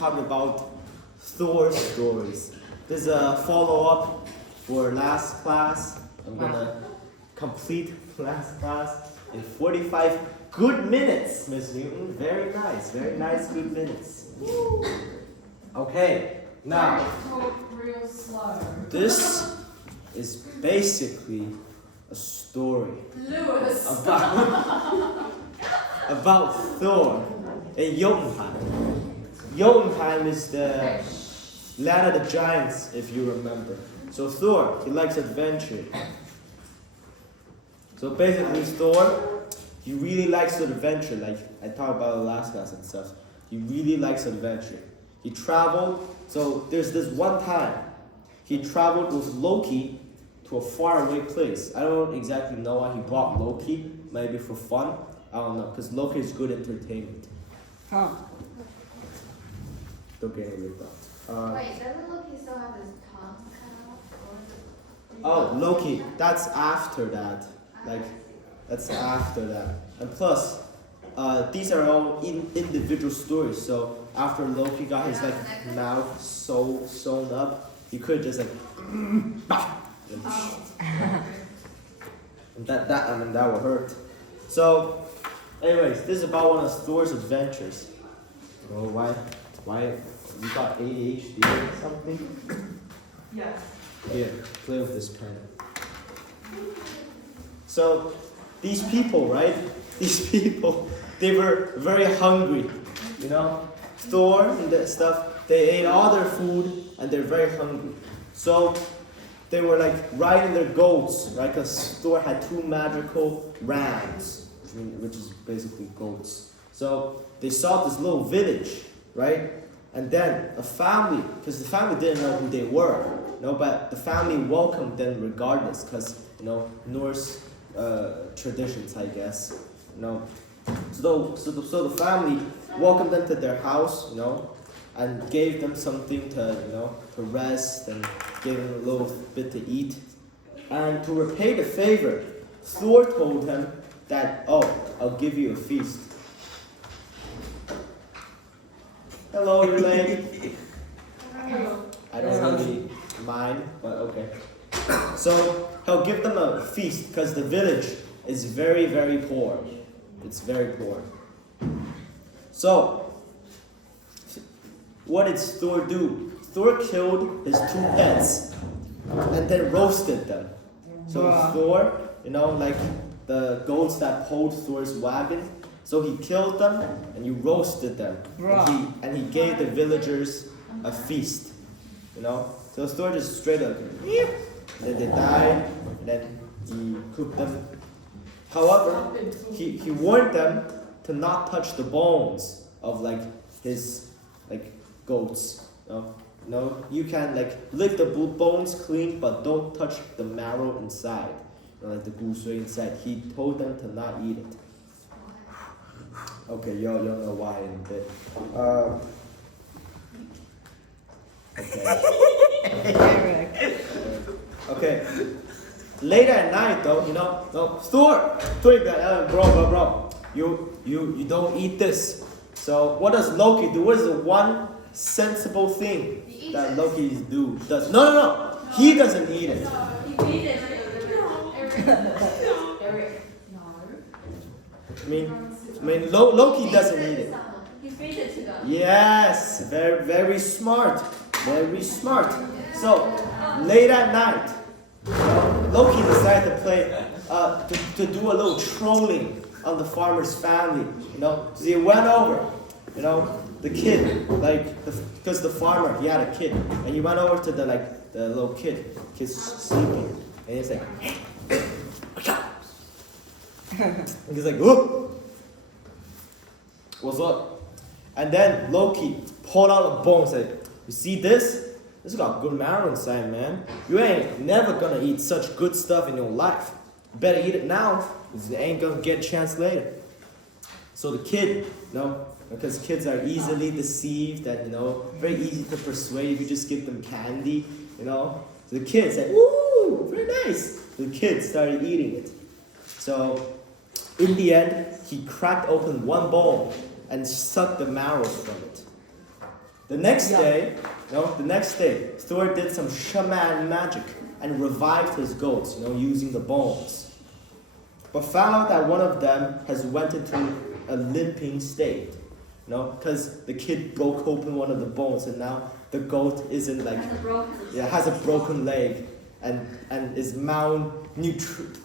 talking about Thor stories. This is a follow-up for last class. I'm gonna complete last class in 45 good minutes, Miss Newton. Very nice, good minutes. Okay, now real slow. this is basically a story Lewis. about Thor in Jotunheim. Jotunheim is the land of the giants, if you remember. So Thor, he likes adventure. So basically Thor, he really likes adventure, like I talked about in the last class and stuff. He really likes adventure. He traveled, so there's this one time, he traveled with Loki to a faraway place. I don't exactly know why he brought Loki, maybe for fun. I don't know, because Loki is good entertainment. Huh. Don't get any thoughts. Wait, doesn't Loki still have his tongue cut Oh, off? Loki, that's after that. Like, that's after that. And plus, these are all individual stories. So after Loki got his mouth sewn up, he could just and that would hurt. So, anyways, this is about one of Thor's adventures. Oh, why you got ADHD or something? Yes. Here, play with this pen. So, these people, right? These people, they were very hungry, you know? Thor and that stuff, they ate all their food and they're very hungry. So, they were like riding their goats, right? Because Thor had two magical rams, which is basically goats. So, they saw this little village, right? And then a family, because the family didn't know who they were, you know, but the family welcomed them regardless, because, you know, Norse traditions, I guess, you know. So the family welcomed them to their house, you know, and gave them something to, you know, to rest and gave them a little bit to eat. And to repay the favor, Thor told him that, oh, I'll give you a feast. Hello, your lady. I don't really mind, but okay. So he'll give them a feast because the village is very, very poor. It's very poor. So, what did Thor do? Thor killed his two pets and then roasted them. So Thor, you know, like the goats that pulled Thor's wagon, so he killed them and he roasted them. And he gave the villagers a feast. You know? So Thor just straight up, and then they died, and then he cooked them. However, he warned them to not touch the bones of like his goats. No, you can lick the bones clean, but don't touch the marrow inside, like the gusui inside. He told them to not eat it. Okay, you'll know why in a bit. Okay. Okay. Later at night, though, you know, Thor, bro, you don't eat this. So what does Loki do? What is the one sensible thing that Loki does? No. He doesn't eat it. He feeds it to Eric. I mean, Loki doesn't eat it. He feeds it to them. Yes, very, very smart. Very smart. So, late at night, Loki decided to play, to do a little trolling on the farmer's family, you know. So he went over, you know, the kid, because the farmer, he had a kid, and he went over to the little kid's sleeping, and he's like, hey, wake up. And he's like, whoop, what's up? And then Loki pulled out a bone and said, you see this? This got good marrow inside, man. You ain't never gonna eat such good stuff in your life. You better eat it now, because you ain't gonna get a chance later. So the kid, because kids are easily deceived and, very easy to persuade if you just give them candy, So the kid said, woo, very nice. The kid started eating it. So in the end, he cracked open one bone and sucked the marrow from it. The next day, Thor did some shaman magic and revived his goats, using the bones. But found out that one of them has went into a limping state, because the kid broke open one of the bones, and now the goat isn't like, has a broken leg, and is malnutrition,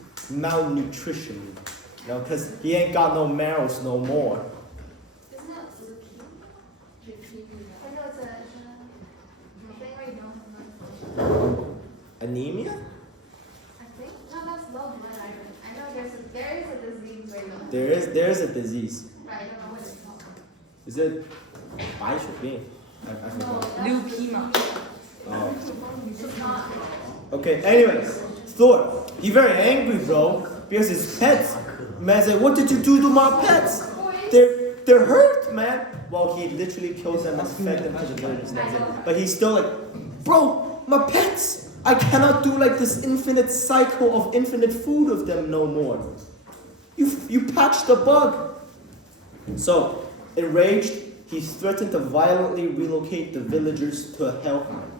because he ain't got no marrows no more. Isn't that leukemia? I know it's a thing where you don't have blood. Anemia? I think no, that's low blood iron. I know there is a disease where you don't have There is a disease. Right, I don't know what it's called. Is it 白血病? I forgot. Leukemia. Oh. It's not. Okay, anyways, Thor, he very angry, bro, because his pets, man, said, what did you do to my pets? They're hurt, man. Well, he literally kills them and fed them to the villagers and that's it. But he's still like, bro, my pets, I cannot do like this infinite cycle of infinite food of them no more. You patched the bug. So, enraged, he threatened to violently relocate the villagers to a hellmine.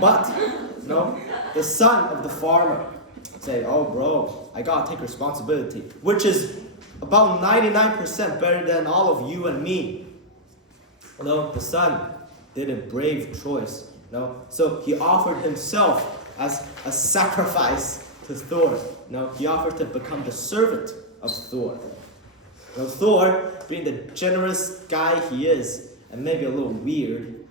But, the son of the farmer said, oh bro, I gotta take responsibility, which is about 99% better than all of you and me. The son did a brave choice, so he offered himself as a sacrifice to Thor. He offered to become the servant of Thor. Thor, being the generous guy he is, and maybe a little weird,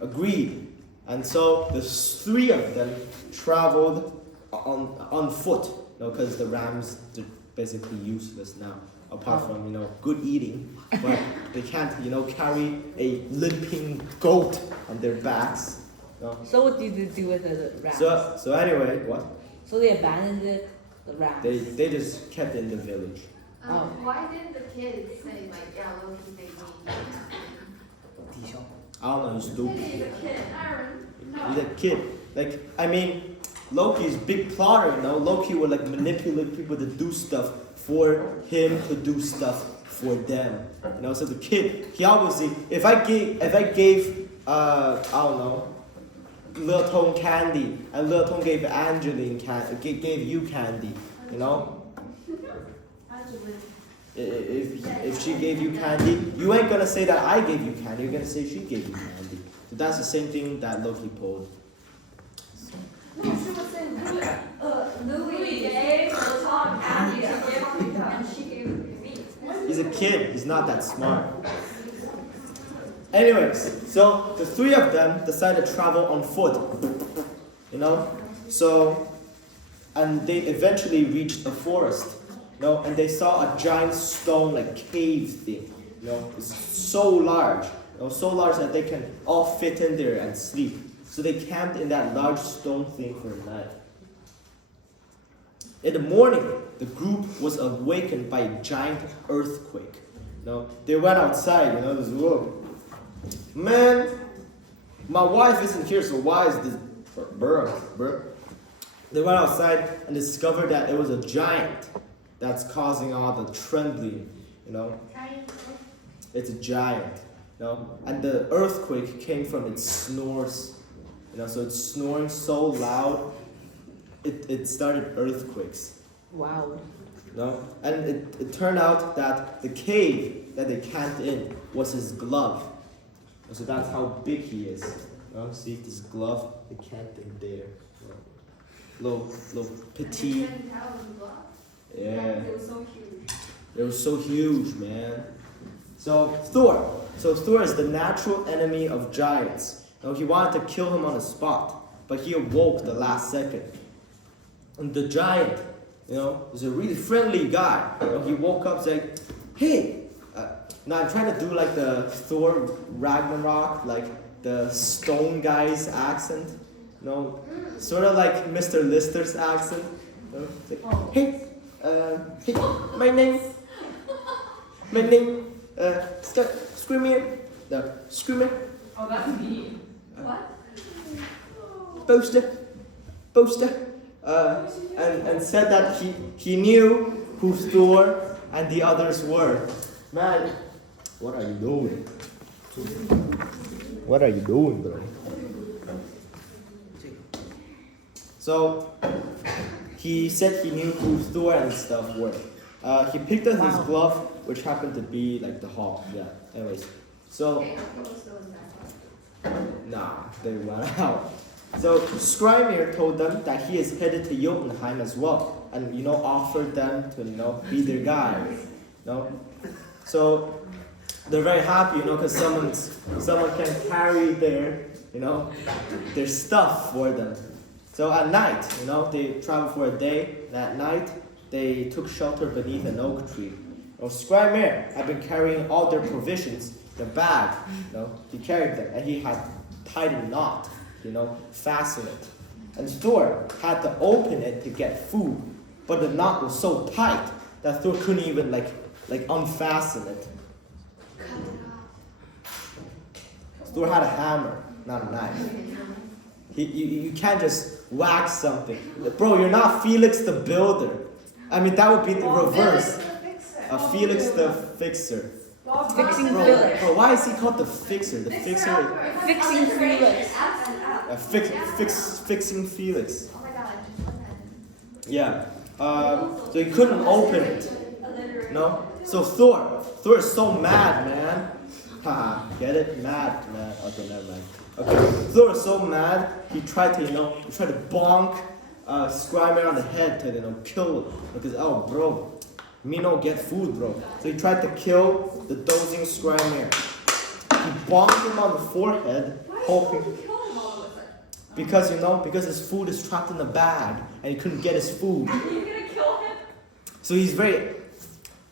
agreed. And so the three of them traveled on foot, because the rams are basically useless now, apart from, good eating. But they can't, carry a limping goat on their backs. So what did they do with the rams? So anyway, what? So they abandoned the rams. They just kept it in the village. Why didn't the kids say like, yeah, Loki made me? I don't know, he's stupid. He's a kid. Aaron. He's a kid. Loki's big plotter, Loki would manipulate people to do stuff for him to do stuff for them. So the kid, he obviously, if I gave I don't know, Lil'Louie candy, and Lil'Louie gave Angeline gave you candy, If she gave you candy, you ain't gonna say that I gave you candy, you're gonna say she gave you candy. So that's the same thing that Loki pulled. No, she was saying Louie gave Tom candy to give to her, and she gave it to me. He's a kid, he's not that smart. Anyways, so the three of them decided to travel on foot, So, and they eventually reached a forest, and they saw a giant stone cave thing, It's so large, that they can all fit in there and sleep. So they camped in that large stone thing for a night. In the morning, the group was awakened by a giant earthquake. They went outside, this room. Man, my wife isn't here, so why is this burr? They went outside and discovered that it was a giant that's causing all the trembling, It's a giant, And the earthquake came from its snores, so it's snoring so loud, it started earthquakes. Wow. And it turned out that the cave that they camped in was his glove. So that's how big he is. See this glove? They camped in there. Little petite. Yeah. It was so huge. It was so huge, man. So Thor is the natural enemy of giants. He wanted to kill him on the spot, but he awoke the last second. And the giant, is a really friendly guy. He woke up saying, hey, now I'm trying to do the Thor Ragnarok, the stone guy's accent. Sort of like Mr. Lister's accent. Hey, my name, start screaming. Screaming. Oh, that's me. What? Boaster. And said that he knew who Thor and the others were. Man, What are you doing? What are you doing, bro? So he said he knew who Thor and stuff were. He picked up his glove, which happened to be like the hawk. Yeah. Anyways, so nah, they went out. So Skrymir told them that he is headed to Jotunheim as well, and offered them to be their guide. So they're very happy, because someone can carry their their stuff for them. So at night, they traveled for a day, and at night they took shelter beneath an oak tree. Skrymir had been carrying all their provisions, the bag, he carried them, and he had tied a knot, fasten it. And Thor had to open it to get food, but the knot was so tight that Thor couldn't even like unfasten it. Thor had a hammer, not a knife. You can't just whack something. Bro, you're not Felix the Builder. I mean, that would be the reverse. Felix the Fixer. Fixing Bro, Felix. why is he called the Fixer? The Fixer Fixing Felix. Fixing Felix. Oh my god. Yeah. So he couldn't open it. No? So Thor is so mad, man. Haha, get it? Mad, man. Okay, never mind. Okay, Thor is so mad, he tried to bonk Skrymir on the head to, kill him. Because, oh, bro, me no get food, bro. So he tried to kill the dozing Skrymir. He bonked him on the forehead, hoping... Because, because his food is trapped in the bag, and he couldn't get his food. Are you gonna kill him? So he's very...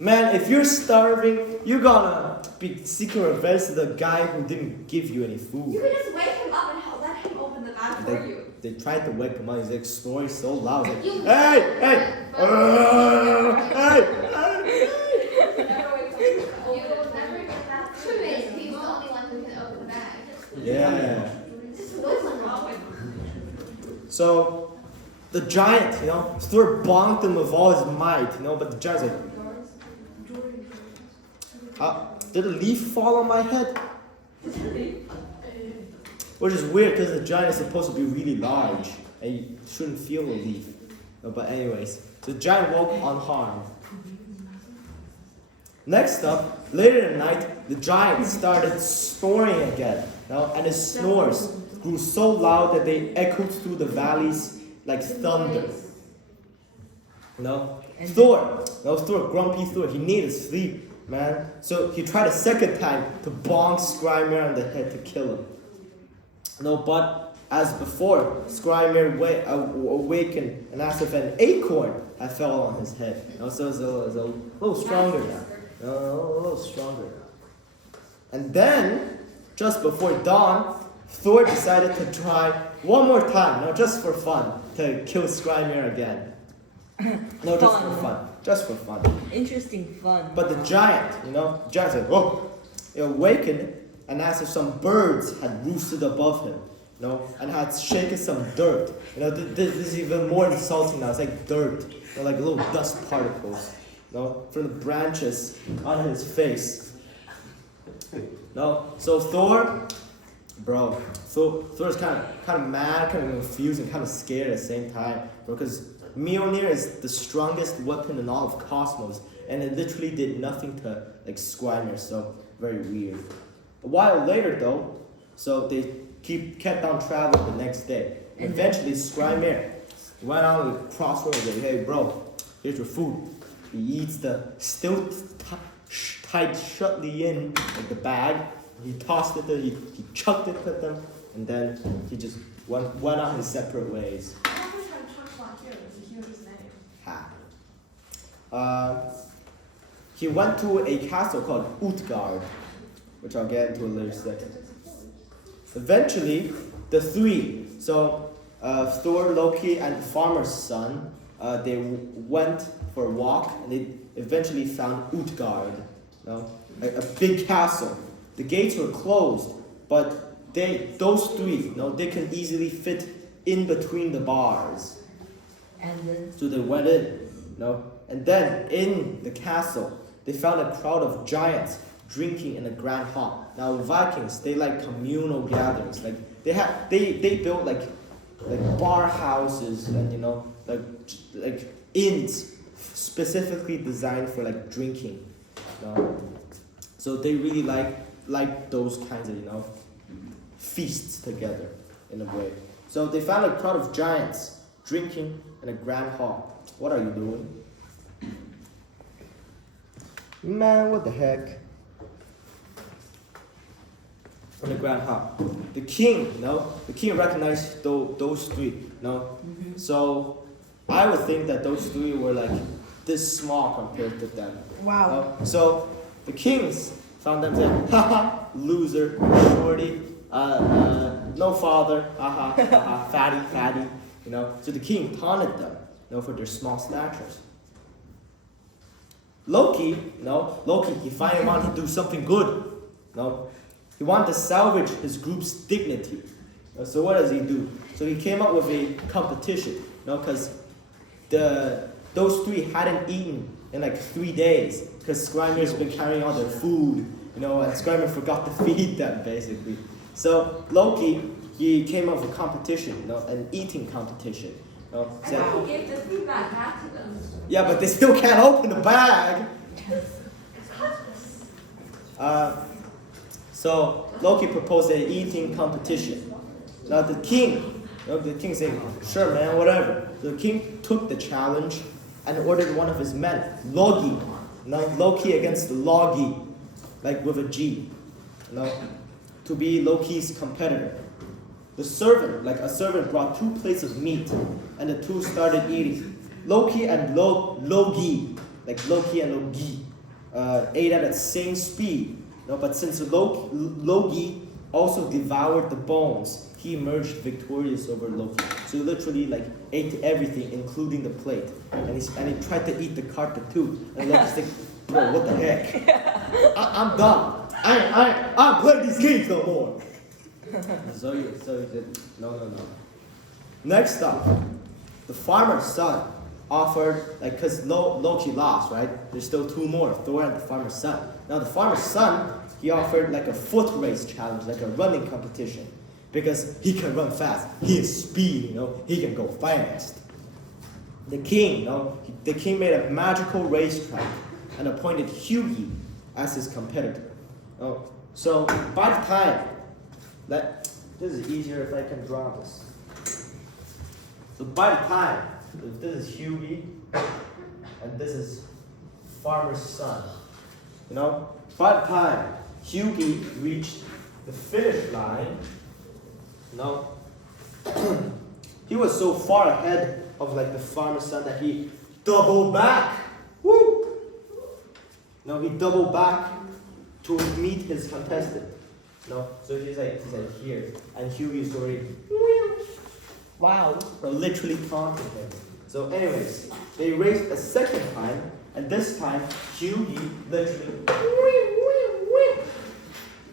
Man, if you're starving, you're gonna be seeking revenge to the guy who didn't give you any food. You can just wake him up and let him open the bag for you. They tried to wake him up. He's like snoring so loud. Like, You- hey! Hey! Never wake up. You will never get that crewmate. He's the only one who can open the bag. Yeah. What's wrong with So, the giant, Thor bonked him with all his might, but the giant's like, did a leaf fall on my head? Which is weird because the giant is supposed to be really large and you shouldn't feel a leaf. But anyways, so the giant woke unharmed. Next up, later at night, the giant started snoring again. And his snores grew so loud that they echoed through the valleys like thunder. Thor, grumpy Thor, he needed sleep. Man, so he tried a second time to bonk Skrymir on the head to kill him. But as before, Skrymir awakened and asked if an acorn had fell on his head. So it's a little stronger now. A little stronger. And then, just before dawn, Thor decided to try one more time, just for fun, to kill Skrymir again. Just for fun. Interesting fun. But the giant, giant said, whoa. He awakened and asked if some birds had roosted above him, and had shaken some dirt. This is even more insulting now. It's like dirt, like little dust particles, from the branches on his face. So Thor, bro, Thor's kind of mad, kind of confused, and kind of scared at the same time, because Mjolnir is the strongest weapon in all of Cosmos, and it literally did nothing to Skrymir, so very weird. A while later though, so they kept on traveling the next day. And eventually Skrymir went out to the crossroads and said, hey bro, here's your food. He eats the still tied shutly in the bag. He tossed it there, he chucked it at them, and then he just went on his separate ways. He went to a castle called Utgard, which I'll get into a later second. Eventually, the three, so Thor, Loki, and the farmer's son, they went for a walk, and they eventually found Utgard, a big castle. The gates were closed, but those three, they can easily fit in between the bars. And then? So they went in, And then in the castle, they found a crowd of giants drinking in a grand hall. Now Vikings, they like communal gatherings. Like they built like bar houses and like inns specifically designed for like drinking. So they really like those kinds of feasts together in a way. So they found a crowd of giants drinking in a grand hall. What are you doing? Man, what the heck? On the grand hall. The king, the king recognized those three, So I would think that those three were like this small compared to them. Wow. So the kings found them saying, haha, loser, shorty, no father, haha, fatty, So the king taunted them, for their small statures. Loki, he finally wanted to do something good, He wanted to salvage his group's dignity. So what does he do? So he came up with a competition, because those three hadn't eaten in like 3 days, because Scrimer's been carrying all their food, and Scrimer forgot to feed them, basically. So Loki, he came up with a competition, an eating competition. And he gave the feedback back to them. Yeah, but they still can't open the bag. So Loki proposed an eating competition. Now the king said, sure man, whatever. So the king took the challenge and ordered one of his men, Logi. Loki against Logi, like with a G, to be Loki's competitor. A servant brought 2 plates of meat, and the two started eating. Loki and Logi, like Loki and Logi, ate at the same speed. But since Logi also devoured the bones, he emerged victorious over Loki. So he literally ate everything, including the plate, and he tried to eat the carpet too. And Loki's like, bro, what the heck? I'm done. I play these games no more. So he said, no. Next up, the farmer's son offered, because Loki lost, right? There's still 2 more, Thor and the farmer's son. Now the farmer's son, he offered a foot race challenge, like a running competition, because he can run fast. He has speed, he can go fast. The king, the king made a magical racetrack and appointed Hughie as his competitor. So by the time this is easier if I can draw this. So by the time, if this is Hughie, and this is farmer's son, by the time Hughie reached the finish line, he was so far ahead of the farmer's son that he doubled back. Woo! He doubled back to meet his contestant. So he's like here, and Hughie's already. Wow. Literally taunting him. So anyways, they raced a second time, and this time Hughie literally.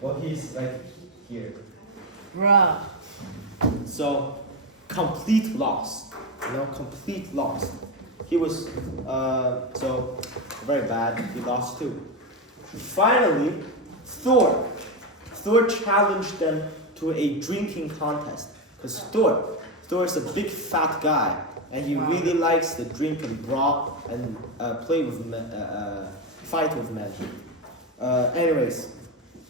Well, he's here. Bruh. So complete loss. Complete loss. He was so very bad. He lost too. Finally, Thor challenged them to a drinking contest, because Thor is a big fat guy, and he really likes to drink and brawl and play with fight with men. Anyways,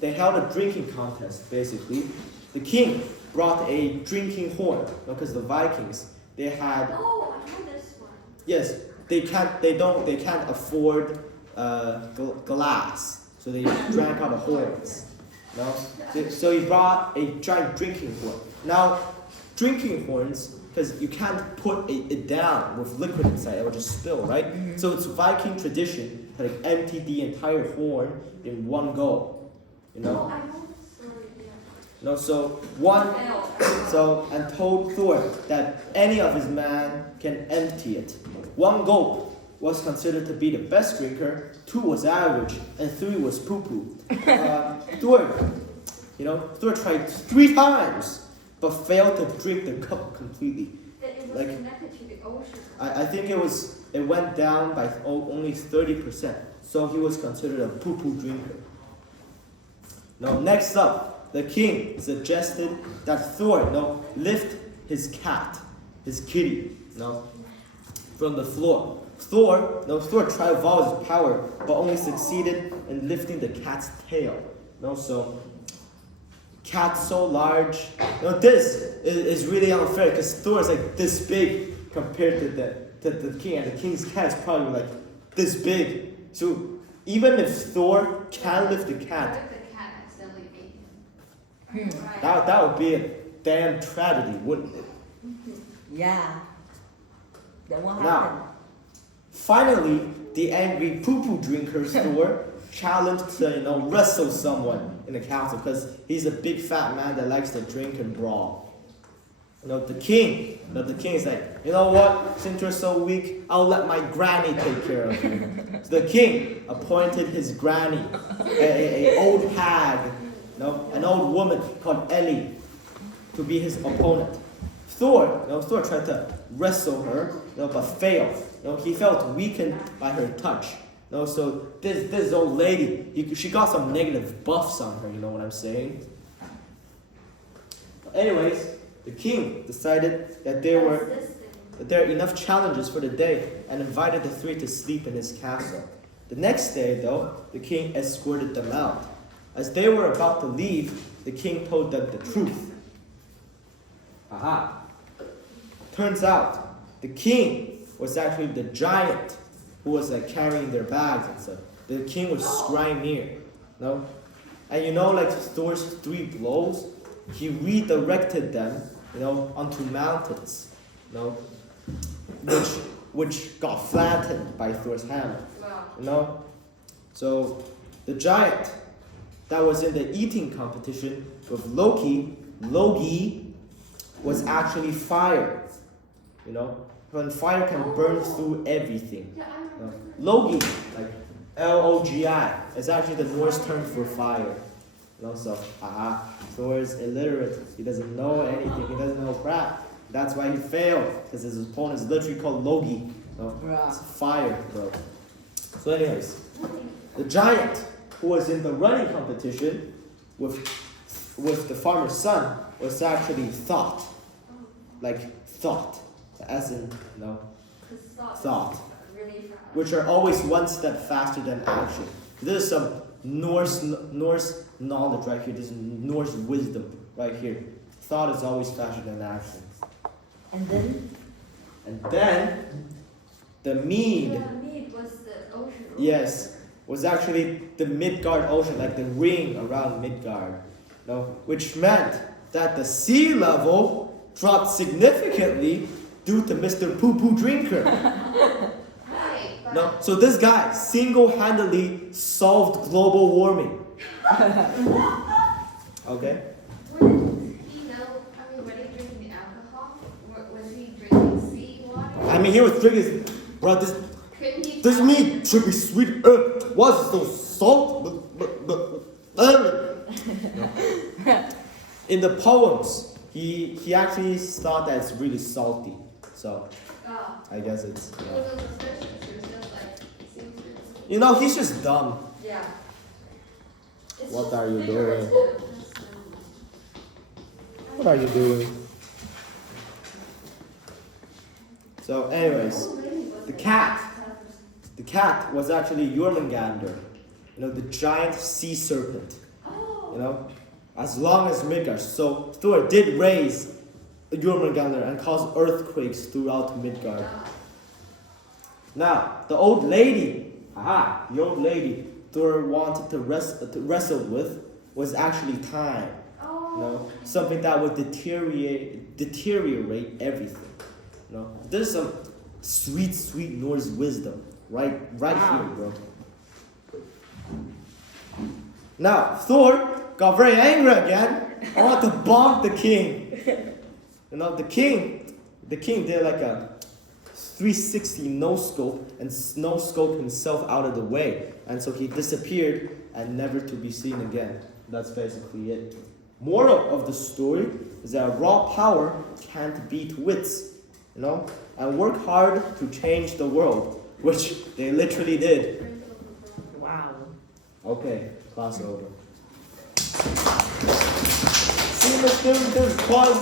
they held a drinking contest. Basically, the king brought a drinking horn, because the Vikings, they had. Oh, I know this one. Yes, they can't afford glass, so they drank out of horns. So he brought a giant drinking horn. Now, drinking horns, because you can't put it down with liquid inside, it will just spill, right? Mm-hmm. So it's Viking tradition to empty the entire horn in one go. Oh, I know this story, and told Thor that any of his men can empty it. 1 gulp was considered to be the best drinker, 2 was average, and 3 was poo-poo. Thor tried 3 times, but failed to drink the cup completely. It was connected to the ocean. I think it went down by only 30%, so he was considered a poo-poo drinker. Now, next up, the king suggested that Thor, lift his cat, his kitty, from the floor. Thor tried with all his power, but only succeeded in lifting the cat's tail. So cat so large. This is really unfair because Thor is like this big compared to the king, and the king's cat is probably like this big. So even if Thor can lift the What cat, if the cat accidentally ate him? Right. that would be a damn tragedy, wouldn't it? Yeah. That won't Now, happen. finally, the angry poo-poo drinker Thor challenged to wrestle someone in the castle because he's a big fat man that likes to drink and brawl. The king is like, you know what? Since you're so weak, I'll let my granny take care of you. So the king appointed his granny, a old hag, an old woman called Ellie, to be his opponent. Thor tried to wrestle her, but failed. He felt weakened by her touch. So this old lady, she got some negative buffs on her. You know what I'm saying? Anyways, the king decided that there are enough challenges for the day and invited the three to sleep in his castle. The next day, though, the king escorted them out. As they were about to leave, the king told them the truth. Aha! Turns out, the king was actually the giant who was carrying their bags and stuff. The king was scrying near. And like Thor's 3 blows, he redirected them, onto mountains, which got flattened by Thor's hammer. Wow. So the giant that was in the eating competition with Loki was actually fire. When fire can burn through everything. Yeah, I remember. Logi, like Logi, is actually the Norse term for fire. So, Thor is illiterate. He doesn't know anything. He doesn't know crap. That's why he failed, because his opponent is literally called Logi. It's fire, bro. So, anyways, the giant who was in the running competition with the farmer's son was actually thought, as in thought, Really fast. which are always one step faster than action. This is some Norse knowledge right here. This is Norse wisdom right here. Thought is always faster than action. And then? And then the Mead, Yeah, Mead was the ocean. yes, was actually the Midgard Ocean, like the ring around Midgard. Which meant that the sea level dropped significantly due to Mr. Poo Poo Drinker. Right, but So this guy single-handedly solved global warming. Okay? when drinking the alcohol? Was he drinking seawater? He was drinking, bro, Couldn't he? this meat should be sweet. Why is it so salt? In the poems, he actually thought that it's really salty. So Oh. I guess it's, It was suspicious. It was just like, seems to. he's just dumb. Yeah. It's What just are you figurative. What are you doing? So anyways, the cat was actually Jormungandr, the giant sea serpent, Oh. as long as Midgard. So Thor did raise Jormungandr and cause earthquakes throughout Midgard. Now, the old lady Thor wanted to wrestle with was actually time. Oh. Something that would deteriorate everything. There's some sweet Norse wisdom right here, bro. Now, Thor got very angry again. I want to bonk the king. The king did like a 360 no-scope and no-scope himself out of the way. And so he disappeared and never to be seen again. That's basically it. Moral of the story is that raw power can't beat wits, and work hard to change the world, which they literally did. Wow. Okay, class over. See, Miss Newton, pause.